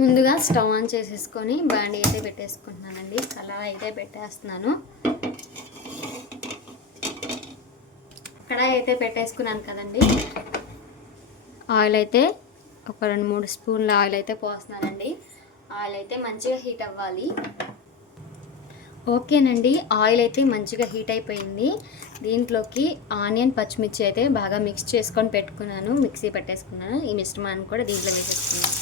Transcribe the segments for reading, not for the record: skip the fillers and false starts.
ముందుగా stove on చేసేసుకొని బాండీ అయితే పెట్టేసుకుంటున్నానండి. కళాయి అయితే పెట్టేస్తున్నాను. కడాయి అయితే పెట్టేసుకున్నాను కదండి. ఆయిల్ అయితే ఒక 2-3 స్పూన్ల ఆయిల్ అయితే పోస్తున్నానండి. ఆయిల్ అయితే మంచిగా హీట్ అవ్వాలి. ఓకేనండి, ఆయిల్ అయితే మంచిగా హీట్ అయిపోయింది. దీంట్లోకి ఆనియన్, పచ్చిమిర్చి అయితే బాగా మిక్స్ చేసుకొని పెట్టుకున్నాను, మిక్సీ పెట్టేసుకున్నాను. ఈ మిశ్రమాన్ని కూడా దీంట్లో వేసేసుకున్నాను.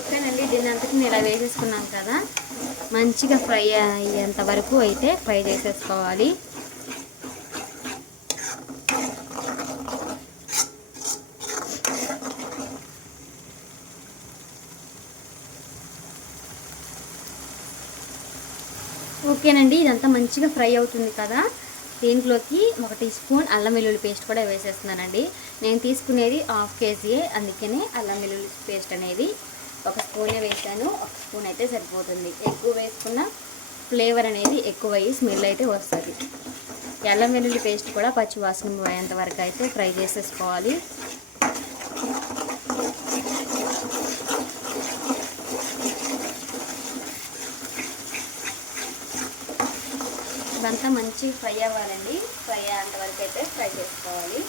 ఓకేనండి, దీన్ని అంతటిని ఇలా వేసేసుకున్నాం కదా, మంచిగా ఫ్రై అయ్యేంత వరకు అయితే ఫ్రై చేసేసుకోవాలి. ఓకేనండి, ఇదంతా మంచిగా ఫ్రై అవుతుంది కదా, దీంట్లోకి 1 టీ స్పూన్ అల్లం వెల్లుల్లి పేస్ట్ కూడా వేసేస్తున్నానండి. నేను తీసుకునేది 1/2 kg, అందుకనే అల్లం వెల్లుల్లి పేస్ట్ అనేది 1 స్పూనే వేసాను. 1 స్పూన్ అయితే సరిపోతుంది. ఎక్కువ వేసుకున్న ఫ్లేవర్ అనేది ఎక్కువ అయ్యి స్మెల్ అయితే వస్తుంది. అల్లం వెల్లుల్లి పేస్ట్ కూడా పచ్చి వాసన పోయేంత వరకు అయితే ఫ్రై చేసేసుకోవాలి. ఇవంతా మంచి ఫ్రై అవ్వాలండి. ఫ్రై అయ్యేంత వరకు అయితే ఫ్రై చేసుకోవాలి.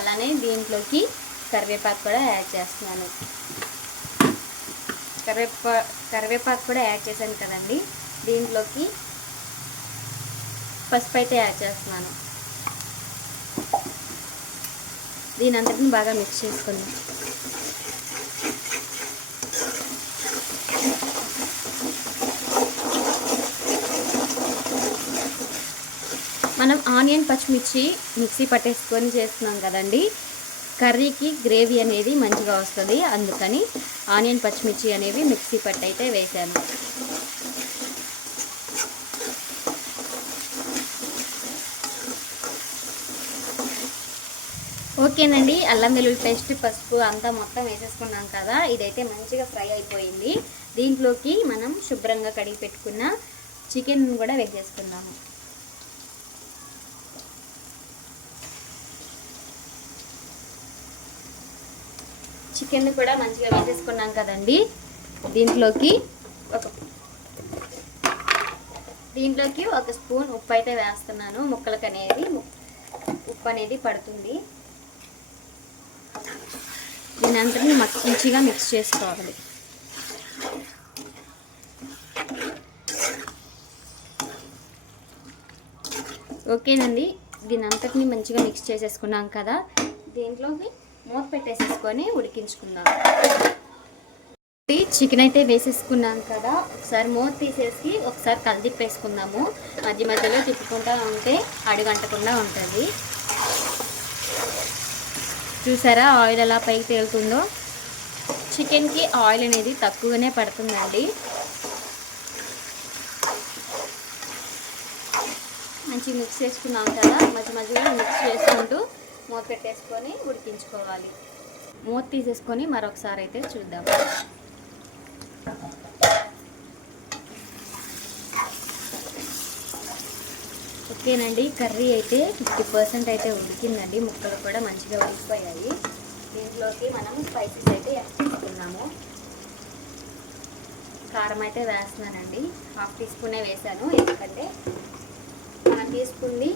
అలానే దీంట్లోకి కరివేపాకు కూడా యాడ్ చేస్తున్నాను. కరివేపాకు కూడా యాడ్ చేశాను కదండి. దీంట్లోకి పసుపు అయితే యాడ్ చేస్తున్నాను. దీని అంతటిని బాగా మిక్స్ చేసుకుందాం. మనం ఆనియన్, పచ్చిమిర్చి మిక్సీ పట్టేసుకొని చేస్తున్నాం కదండి. కర్రీకి గ్రేవీ అనేది మంచిగా వస్తుంది, అందుకని ఆనియన్, పచ్చిమిర్చి అనేవి మిక్సీ పట్టి అయితే వేసాను. ఓకేనండి, అల్లం వెల్లుల్లి పేస్ట్, పసుపు అంతా మొత్తం వేసేసుకున్నాం కదా, ఇదైతే మంచిగా ఫ్రై అయిపోయింది. దీంట్లోకి మనం శుభ్రంగా కడిగి పెట్టుకున్న చికెన్ కూడా వేసేసుకున్నాము. చికెన్ కూడా మంచిగా వేసేసుకున్నాం కదండి. దీంట్లోకి 1 స్పూన్ ఉప్పు అయితే వేస్తున్నాను. ముక్కలకు అనేది ఉప్పు అనేది పడుతుంది. దీని అంతటిని మంచిగా మిక్స్ చేసుకోవాలి. ఓకేనండి, దీని అంతటిని మంచిగా మిక్స్ చేసేసుకున్నాం కదా, దీంట్లోకి మూత పెట్టేసేసుకొని ఉడికించుకుందాం. చికెన్ అయితే వేసేసుకున్నాం కదా, ఒకసారి మూత తీసేసి ఒకసారి కలిదిప్పేసుకుందాము. మధ్య మధ్యలో తిప్పుకుంటూ ఉంటే అడుగంటకుండా ఉంటుంది. చూసారా ఆయిల్ ఎలా పైకి తేలుతుందో. చికెన్కి ఆయిల్ అనేది తక్కువగానే పడుతుందండి. మంచిగా మిక్స్ చేసుకున్నాం కదా, మధ్య మధ్యలో మిక్స్ చేసుకుంటూ మూత పెట్టేసుకొని ఉడికించుకోవాలి. మూత తీసేసుకొని మరొకసారి అయితే చూద్దాం. ఓకేనండి, కర్రీ అయితే 50% అయితే ఉడికిందండి. ముక్కలు కూడా మంచిగా ఉడికిపోయాయి. దీంట్లోకి మనం స్పైసెస్ అయితే యాడ్ చేసుకున్నాము. కారం అయితే వేస్తున్నానండి. 1/2 టీ స్పూనే వేసాను, ఎందుకంటే మనం తీసుకుంది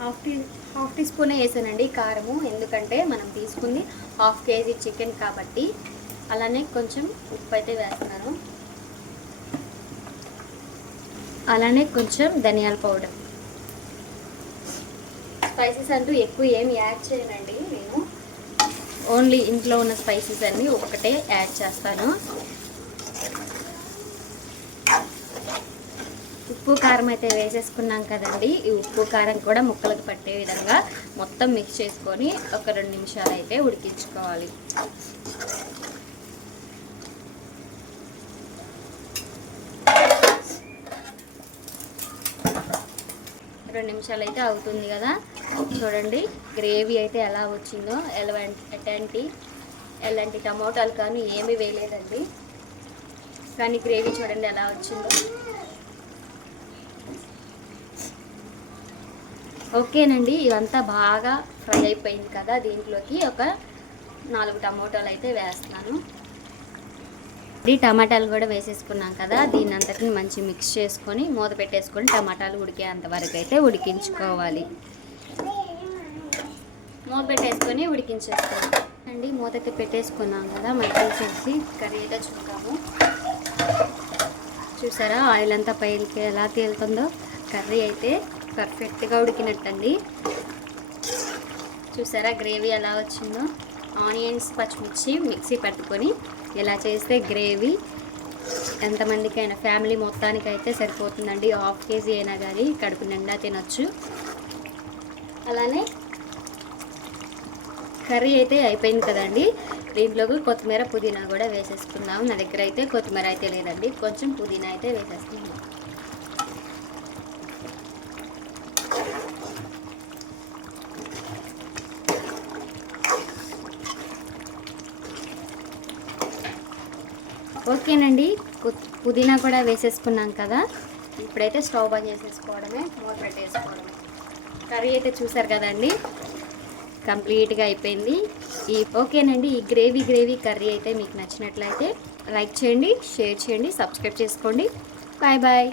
హాఫ్ టీ స్పూనే వేసానండి కారము, ఎందుకంటే మనం తీసుకుంది 1/2 kg చికెన్ కాబట్టి. అలానే కొంచెం ఉప్పు అయితే వేస్తున్నాను. అలానే కొంచెం ధనియాల పౌడర్. స్పైసెస్ అంటూ ఎక్కువ ఏమి యాడ్ చేయనండి నేను, ఓన్లీ ఇంట్లో ఉన్న స్పైసెస్ అన్నీ ఒకటే యాడ్ చేస్తాను. ఉప్పు కారం అయితే వేసేసుకున్నాం కదండి. ఈ ఉప్పు కారం కూడా ముక్కలకు పట్టే విధంగా మొత్తం మిక్స్ చేసుకొని ఒక 2 నిమిషాలు అయితే ఉడికించుకోవాలి. 2 2 నిమిషాలు అయితే అవుతుంది కదా. చూడండి గ్రేవీ అయితే ఎలా వచ్చిందో. ఎలాంటి టమోటాలు కానీ ఏమీ వేయలేదండి, కానీ గ్రేవీ చూడండి ఎలా వచ్చిందో. ఓకేనండి, ఇదంతా బాగా ఫ్రై అయిపోయింది కదా. దీంట్లోకి ఒక 4 టమోటాలు అయితే వేస్తాను. టమాటాలు కూడా వేసేసుకున్నాం కదా. దీన్ని అంతటిని మంచి మిక్స్ చేసుకొని మూత పెట్టేసుకొని టమాటాలు ఉడికేంత వరకు అయితే ఉడికించుకోవాలి. మూత పెట్టేసుకొని ఉడికించేసుకోవాలి అండి. మూత అయితే పెట్టేసుకున్నాం కదా. మళ్ళీ చేసి కర్రీ అయితే చూద్దాము. చూసారా ఆయిల్ అంతా పైకి ఎలా తేలుతుందో. కర్రీ అయితే పర్ఫెక్ట్గా ఉడికినట్టండి. చూసారా గ్రేవీ ఎలా వచ్చిందో. ఆనియన్స్ పచ్చిమిర్చి మిక్సీ పట్టుకొని ఇలా చేస్తే గ్రేవీ ఎంతమందికైనా ఫ్యామిలీ మొత్తానికైతే సరిపోతుందండి. 1/2 kg అయినా కానీ కడుపు నిండా తినొచ్చు. అలానే కర్రీ అయితే అయిపోయింది కదండి. దీంట్లోకి కొత్తిమీర పుదీనా కూడా వేసేసుకుందాం. నా దగ్గర అయితే కొత్తిమీర అయితే లేదండి, కొంచెం పుదీనా అయితే వేసేసుకుందాం. ఓకేనండి, పుదీనా కూడా వేసేసుకున్నాం కదా. ఇప్పుడైతే స్టవ్ బంద్ చేసేసుకోవడమే, మూత పెట్టేసుకోవడమే. కర్రీ అయితే చూసారు కదండి, కంప్లీట్గా అయిపోయింది. ఓకేనండి, ఈ గ్రేవీ కర్రీ అయితే మీకు నచ్చినట్లయితే లైక్ చేయండి, షేర్ చేయండి, సబ్స్క్రైబ్ చేసుకోండి. Bye bye.